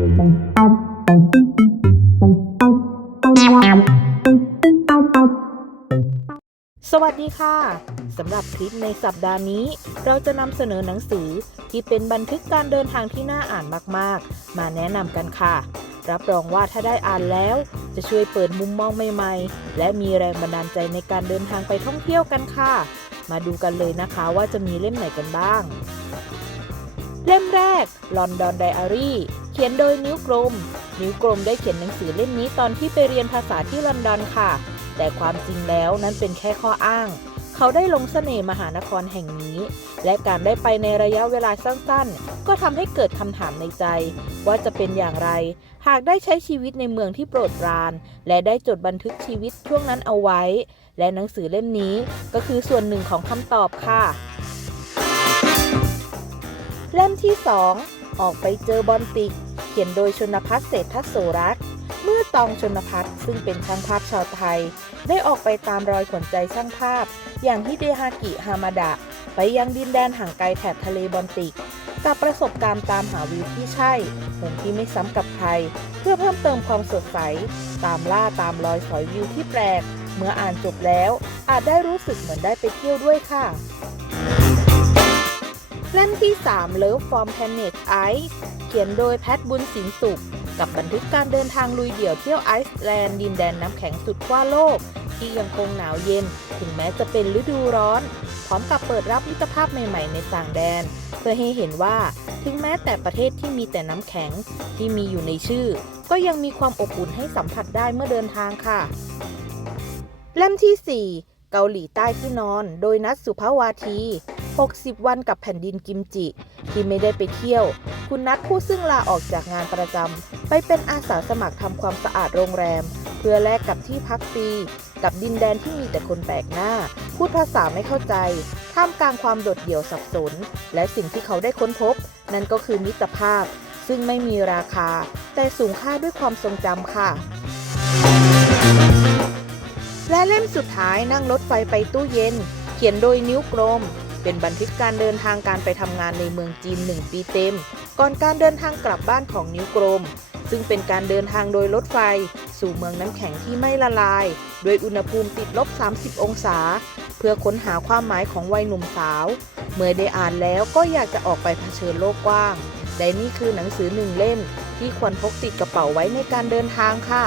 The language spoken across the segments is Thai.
สวัสดีค่ะ สำหรับคลิปในสัปดาห์นี้ เราจะนำเสนอหนังสือที่เป็นบันทึกการเดินทางที่น่าอ่านมากๆ มาแนะนำกันค่ะ รับรองว่าถ้าได้อ่านแล้ว จะช่วยเปิดมุมมองใหม่ๆ และมีแรงบันดาลใจในการเดินทางไปท่องเที่ยวกันค่ะ มาดูกันเลยนะคะว่าจะมีเล่มไหนกันบ้าง เล่มแรก London Diary ขียนโดยนิ้วกลม นิ้วกลมได้เขียนหนังสือเล่มนี้ตอนที่ไปเรียนภาษาที่ลอนดอนค่ะ แต่ความจริงแล้วนั้นเป็นแค่ข้ออ้าง เขาได้ลงเสน่ห์มหานครแห่งนี้ และการได้ไปในระยะเวลาสั้นๆ ก็ทำให้เกิดคำถามในใจ ว่าจะเป็นอย่างไร หากได้ใช้ชีวิตในเมืองที่โปรดปราน และได้จดบันทึกชีวิตช่วงนั้นเอาไว้ และหนังสือเล่มนี้ก็คือส่วนหนึ่งของคำตอบค่ะ เล่มที่ 2 ออกไปเจอบอลติก เขียนโดยชนพัฒน์เศรษฐโสรักษ์เมื่อตองชนพัฒน์ซึ่งเป็นช่างภาพชาวไทย ได้ออกไปตามรอยขวัญใจช่างภาพ อย่างฮิเดฮากิฮามาดะ ไปยังดินแดนห่างไกลแถบทะเลบอลติก กับประสบการณ์ตามหาวิวที่ใช่มุมที่ไม่ซ้ำกับใคร เพื่อเพิ่มเติมความสดใส ตามล่าตามรอยสอยวิวที่แปลก เมื่ออ่านจบแล้ว อาจได้รู้สึกเหมือนได้ไปเที่ยวด้วยค่ะ ล่มที่ 3 Love from Planet Ice เขียนโดยแพทบุญสินสุข กับบันทึกการเดินทางลุยเดี่ยวเที่ยวไอซ์แลนด์ดินแดนน้ำแข็งสุดขั้วโลก ที่ยังคงหนาวเย็น ถึงแม้จะเป็นฤดูร้อน พร้อมกับเปิดรับมิตรภาพใหม่ๆในต่างแดน เพื่อให้เห็นว่าถึงแม้แต่ประเทศที่มีแต่น้ำแข็งที่มีอยู่ในชื่อ ก็ยังมีความอบอุ่นให้สัมผัสได้เมื่อเดินทางค่ะ เล่มที่ 4 เกาหลีใต้ที่นอน โดยนัทสุภาวาที 60 วันกับแผ่นดินกิมจิ ที่ไม่ได้ไปเที่ยว คุณนัทผู้ซึ่งลาออกจากงานประจำไปเป็นอาสาสมัครทำความสะอาดโรงแรม เพื่อแลกกับที่พักฟรีกับดินแดนที่มีแต่คนแปลกหน้า พูดภาษาไม่เข้าใจ ท่ามกลางความโดดเดี่ยวสับสน และสิ่งที่เขาได้ค้นพบ นั่นก็คือมิตรภาพ ซึ่งไม่มีราคา แต่สูงค่าด้วยความทรงจำค่ะและเล่มสุดท้ายนั่งรถไฟไปตู้เย็น เขียนโดยนิ้วกลม เป็นบันทึกการเดินทางการไปทำงานในเมืองจีน 1 ปีเต็ม ก่อนการเดินทางกลับบ้านของนิ้วกลม ซึ่งเป็นการเดินทางโดยรถไฟ สู่เมืองน้ำแข็งที่ไม่ละลาย โดยอุณหภูมิติดลบ 30 องศา เพื่อค้นหาความหมายของวัยหนุ่มสาว เมื่อได้อ่านแล้วก็อยากจะออกไปเผชิญโลกกว้างและนี่คือหนังสือหนึ่งเล่มที่ควรพกติดกระเป๋าไว้ในการเดินทางค่ะ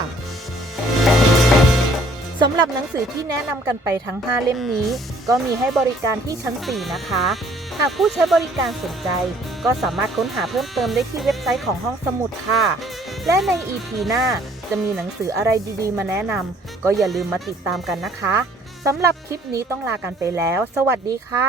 สำหรับหนังสือที่แนะนำกันไปทั้ง 5 เล่มนี้ ก็มีให้บริการที่ชั้น 4 นะคะ หากผู้ใช้บริการสนใจ ก็สามารถค้นหาเพิ่มเติมได้ที่เว็บไซต์ของห้องสมุดค่ะ และใน EP หน้าจะมีหนังสืออะไรดีๆ มาแนะนำก็อย่าลืมมาติดตามกันนะคะสำหรับคลิปนี้ต้องลากันไปแล้ว สวัสดีค่ะ